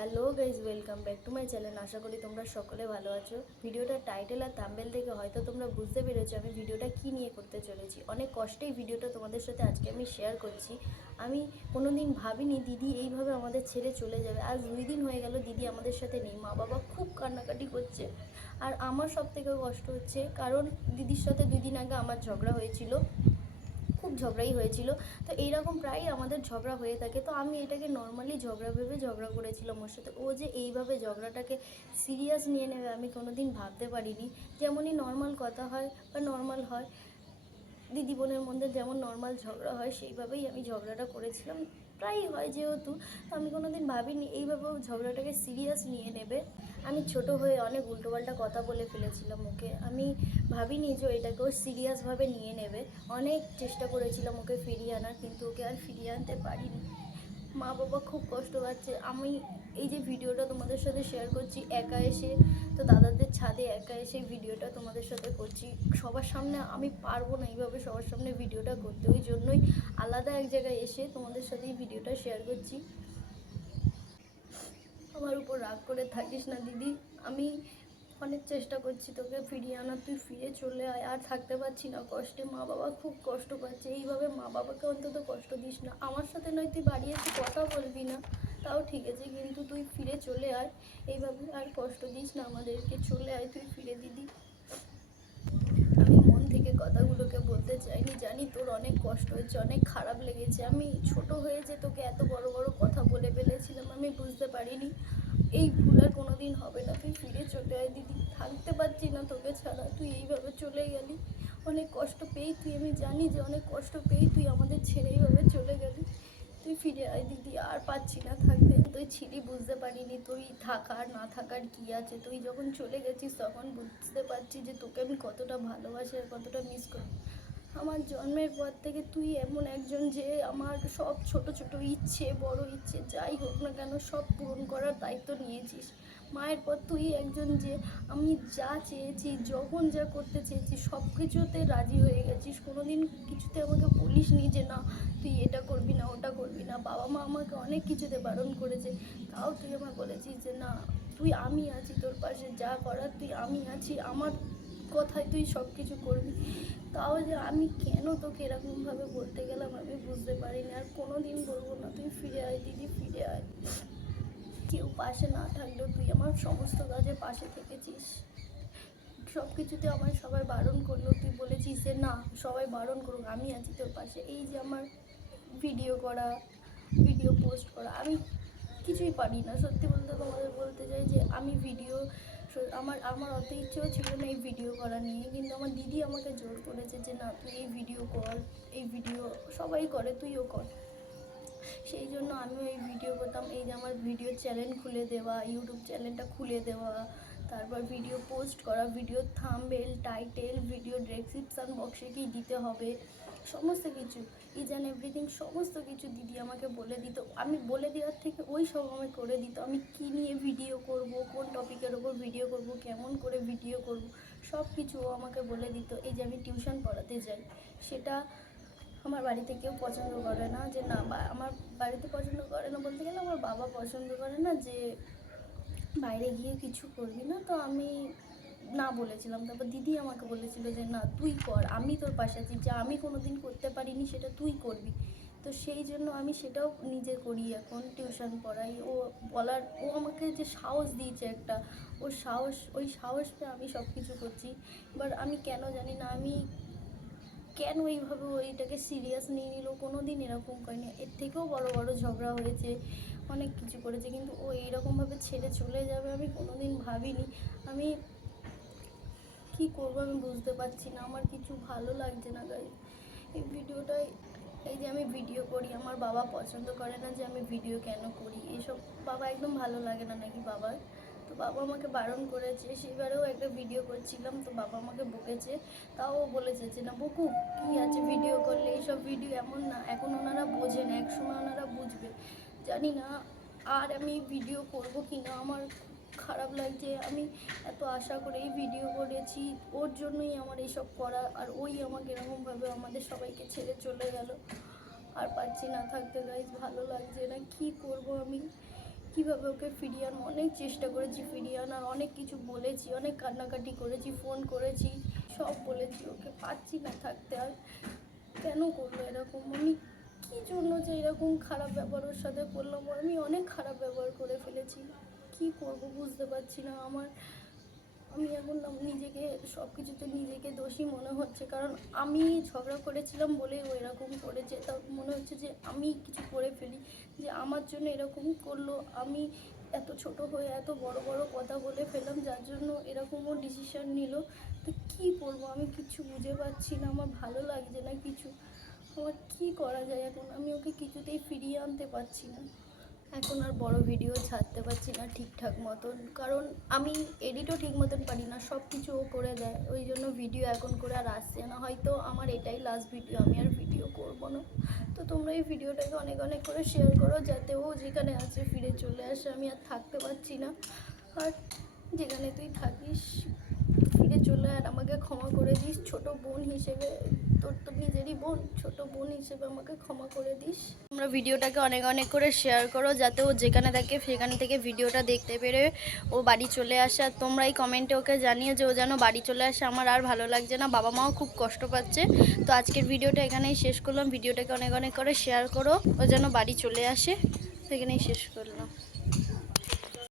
Hello guys welcome back to my channel. আশা করি তোমরা সকলে ভালো আছো। ভিডিওটা টাইটেল আর থাম্বেল থেকে হয়তো তোমরা বুঝতে পেরেছ আমি ভিডিওটা কি নিয়ে করতে চলেছি। অনেক কষ্টেই ভিডিওটা তোমাদের সাথে আজকে আমি শেয়ার করছি। আমি কোনো দিন ভাবিনি দিদি এইভাবে আমাদের ছেড়ে চলে যাবে। আজ দুই দিন হয়ে গেল দিদি আমাদের সাথে নেই। মা বাবা খুব কান্নাকাটি করছে। আর আমার সব থেকে কষ্ট হচ্ছে, কারণ দিদির সাথে দুই দিন আগে আমার ঝগড়া হয়েছিল। ঝগড়াই হয়েছিল। তো এইরকম প্রায়ই আমাদের ঝগড়া হয়ে থাকে। তো আমি এটাকে নর্মালি ঝগড়া ভেবে ঝগড়া করেছিলাম ওর সাথে। ও যে এইভাবে ঝগড়াটাকে সিরিয়াস নিয়ে নেবে আমি কোনো দিন ভাবতে পারিনি। যেমনই নর্মাল কথা হয় বা নর্মাল হয় দিদি বোনের মধ্যে যেমন নর্মাল ঝগড়া হয়, সেইভাবেই আমি ঝগড়াটা করেছিলাম। প্রায়ই হয় যেহেতু, তো আমি কোনো দিন ভাবিনি এইভাবেও ঝগড়াটাকে সিরিয়াস নিয়ে নেবে। আমি ছোট হয়ে অনেক উল্টোপাল্টা কথা বলে ফেলেছিলাম ওকে। আমি ভাবিনি যে এটাকেও সিরিয়াসভাবে নিয়ে নেবে। অনেক চেষ্টা করেছিলাম ওকে ফিরিয়ে আনার, কিন্তু ওকে আর ফিরিয়ে আনতে পারিনি। মা বাবা খুব কষ্ট পাচ্ছে। আমি এই যে ভিডিওটা তোমাদের সাথে শেয়ার করছি, একা এসে, তো দাদাদের ছাদে একা এসে ভিডিওটা তোমাদের সাথে করছি। সবার সামনে আমি পারব না এইভাবে সবার সামনে ভিডিওটা করতে। ওই জন্যই আলাদা এক জায়গায় এসে তোমাদের সাথে এই ভিডিওটা শেয়ার করছি। আমার উপর রাগ করে থাকিস না দিদি। আমি অনেক চেষ্টা করছি তোকে ফিরিয়ে আনার, তুই ফিরে চলে আয়। আর থাকতে পারছি না কষ্টে। মা বাবা খুব কষ্ট পাচ্ছে। এইভাবে মা বাবাকে অন্তত কষ্ট দিস না। আমার সাথে নয়, তুই বাড়ি এসে কথা বলবি না। তাও ঠিক আছে, কিন্তু তুই ফিরে চলে আয়। এইভাবে আর কষ্ট দিস না আমাদেরকে। চলে আয়, তুই ফিরে দিদি। আমি মন থেকে কথাগুলোকে বলতে চাইনি। জানি তোর অনেক কষ্ট হয়েছে, অনেক খারাপ লেগেছে। আমি ছোট হয়ে যে তোকে এত বড় বড় কথা বলে ফেলেছিলাম, আমি বুঝতে পারিনি। এই ভুল আর কোনোদিন হবে না। তুই ফিরে চলে আয় দিদি। থাকতে পারছি না তোকে ছাড়া। তুই এইভাবে চলে গেলি। অনেক কষ্ট পেয়েই তুই। আমি জানি যে অনেক কষ্ট পেয়েই তুই আমাদের ছেড়ে এইভাবে চলে গেলি। তুই ফিরে আয় দিদি। আর পাচ্ছি না থাকতে। তুই ছিলি বুঝতে পারিনি। তুই থাকার, না থাকার কি আছে? তুই যখন চলে গেছিস তখন বুঝতে পারছি যে তোকে আমি কতটা ভালোবাসি আর কতটা মিস করি। আমার জন্মের পর থেকে তুই এমন একজন যে আমার সব ছোট ছোট ইচ্ছে, বড় ইচ্ছে, যাই হোক না কেন সব পূরণ করার দায়িত্ব নিয়েছিস। মায়ের পর তুই একজন যে আমি যা চেয়েছি, যখন যা করতে চেয়েছি সব কিছুতে রাজি হয়ে গেছিস। কোনো দিন কিছুতে আমাকে বলিস নি যে, না, তুই এটা করবি না, ওটা করবি না। বাবা মা আমাকে অনেক কিছুতে বারণ করেছে। তাও তুই আমাকে বলেছিস যে, না, তুই আমি আছি তোর পাশে, যা করার তুই আমি আছি। আমার কথায় তুই সব কিছু করবি। তাও যে আমি কেন তোকে এরকমভাবে বলতে গেলাম আমি বুঝতে পারিনি। আর কোনো দিন বলব না, তুই ফিরে আয় দিদি, ফিরে আয়। কেউ পাশে না থাকলেও তুই আমার সমস্ত কাজে পাশে থেকেছিস। সব কিছুতে আমার সবাই বারণ করল, তুই বলেছিস যে না, সবাই বারণ করুক, আমি আছি তোর পাশে। এই যে আমার ভিডিও করা ভিডিও পোস্ট করা, আমি কিছুই পারি না। সত্যি বলতে তোমাদের বলতে চাই যে আমি ভিডিও আমার আমার অত ইচ্ছেও ছিল না এই ভিডিও করা নিয়ে, কিন্তু আমার দিদি আমাকে জোর করেছে যে, না, তুই এই ভিডিও কর, এই ভিডিও সবাই করে, তুইও কর। সেই জন্য আমিও এই ভিডিও করতাম। এই যে আমার ভিডিও চ্যানেল খুলে দেওয়া ইউটিউব চ্যানেলটা খুলে দেওয়া, তারপর ভিডিও পোস্ট করা video thumbnail title video description বক্সে কি দিতে হবে। সমস্ত কিছু ইজ অ্যান্ড এভরিথিং সমস্ত কিছু দিদি আমাকে বলে দিত। আমি বলে দেওয়ার থেকে ওই সব আমি করে দিত। আমি কী নিয়ে ভিডিও করব, কোন টপিকের ওপর ভিডিও করব, কেমন করে ভিডিও করব, সব কিছু ও আমাকে বলে দিত। এই যে আমি টিউশন পড়াতে যাই, সেটা আমার বাড়িতে কেউ পছন্দ করে না যে না আমার বাড়িতে পছন্দ করে না বলতে গেলে আমার বাবা পছন্দ করে না যে বাইরে গিয়ে কিছু করবি না, তো আমি না বলেছিলাম। তারপর দিদি আমাকে বলেছিল যে, না, তুই কর। আমি তোর পাশে আছি। যা আমি কোনো দিন করতে পারিনি, সেটা তুই করবি। তো সেই জন্য আমি সেটাও নিজে করি এখন টিউশন পড়াই। ও বলার, ও আমাকে যে সাহস দিয়েছে একটা ওর সাহস, ওই সাহস পেয়ে আমি সব কিছু করছি। বাট আমি কেন জানি না, আমি কেন এইভাবে ওইটাকে সিরিয়াস নিয়ে নিল? কোনো দিন এরকম করেনি। এর থেকেও বড় বড় ঝগড়া হয়েছে, অনেক কিছু করেছে। কিন্তু ও এইরকমভাবে ছেড়ে চলে যাবে, আমি কোনো দিন ভাবিনি। আমি কি করব আমি বুঝতে পারছি না, আমার কিছু ভালো লাগছে না গাই এই ভিডিওটাই এই যে আমি ভিডিও করি, আমার বাবা পছন্দ করে না যে আমি ভিডিও কেন করি। এইসব বাবা একদম ভালো লাগে না নাকি বাবার? তো বাবা আমাকে বারণ করেছে সেবারেও একটা ভিডিও করছিলাম, তো বাবা আমাকে বকেছে। তাও বলেছে যে, না, বকু, কী আছে ভিডিও করলে? এইসব ভিডিও এমন না, এখন ওনারা বোঝেন একসময় ওনারা বুঝবে। জানি না, আর আমি ভিডিও করব কি না আমার খারাপ লাগছে। আমি এত আশা করেই ভিডিও করেছি। ওর জন্যই আমার এইসব করা, আর ওই আমাকে এরকমভাবে আমাদের সবাইকে ছেড়ে চলে গেল। আর পাচ্ছি না থাকতে গাইজ ভালো লাগছে না। কি করব আমি? কীভাবে ওকে ফিরিয়ে আনব? অনেক চেষ্টা করেছি ফিরিয়ে আনার, অনেক কিছু বলেছি, অনেক কান্নাকাটি করেছি ফোন করেছি, সব বলেছি ওকে। পাচ্ছি না থাকতে আর কেন করল এরকম? আমি কী জন্য যে এরকম খারাপ ব্যবহার ওর সাথে করলাম? আমি অনেক খারাপ ব্যবহার করে ফেলেছি। কি করব বুঝতে পারছি না। আমার, আমি এখন নিজেকে সব কিছুতে নিজেকে দোষী মনে হচ্ছে। কারণ আমি ঝগড়া করেছিলাম বলে ও এরকম করেছে। তা মনে হচ্ছে যে আমি কিছু করে ফেলি, যে আমার জন্য এরকম করল। আমি এত ছোট হয়ে এত বড় বড় কথা বলে ফেললাম, যার জন্য এরকমও ডিসিশন নিল। তো কী করব আমি কিছু বুঝে পাচ্ছি না। আমার ভালো লাগছে না কিছু। আমার কি করা যায় এখন? আমি ওকে কিছুতেই ফিরিয়ে আনতে পারছি না। এখন আর বড় ভিডিও ছাড়তে পারছি না ঠিকঠাক মতন। কারণ আমি এডিটও ঠিক মতন পারি না সব কিছু ও করে দেয়। ওই জন্য ভিডিও এখন করে আর আসছে না। হয়তো আমার এটাই লাস্ট ভিডিও আমি আর ভিডিও করব না। তো তোমরা এই ভিডিওটাকে অনেক অনেক করে শেয়ার করো, যাতে ও যেখানে আছে ফিরে চলে আসে। আমি আর থাকতে পারছি না। আর যেখানে তুই থাকিস ফিরে চলে আর আমাকে ক্ষমা করে দিস। ছোট বোন হিসেবে তোর তো নিজেরই বোন। ছোট বোন হিসেবে আমাকে ক্ষমা করে দিস। তোমরা ভিডিওটাকে অনেক অনেক করে শেয়ার করো যাতে ও যেখানে থাকে সেখান থেকে ভিডিওটা দেখতে পেরে ও বাড়ি চলে আসে। আর তোমরা এই কমেন্টে ওকে জানিয়ে যে ও যেন বাড়ি চলে আসে। আমার আর ভালো লাগছে না। বাবা মাও খুব কষ্ট পাচ্ছে। তো আজকের ভিডিওটা এখানেই শেষ করলাম। ভিডিওটাকে অনেক অনেক করে শেয়ার করো। ও যেন বাড়ি চলে আসে। তো এখানেই শেষ করলাম।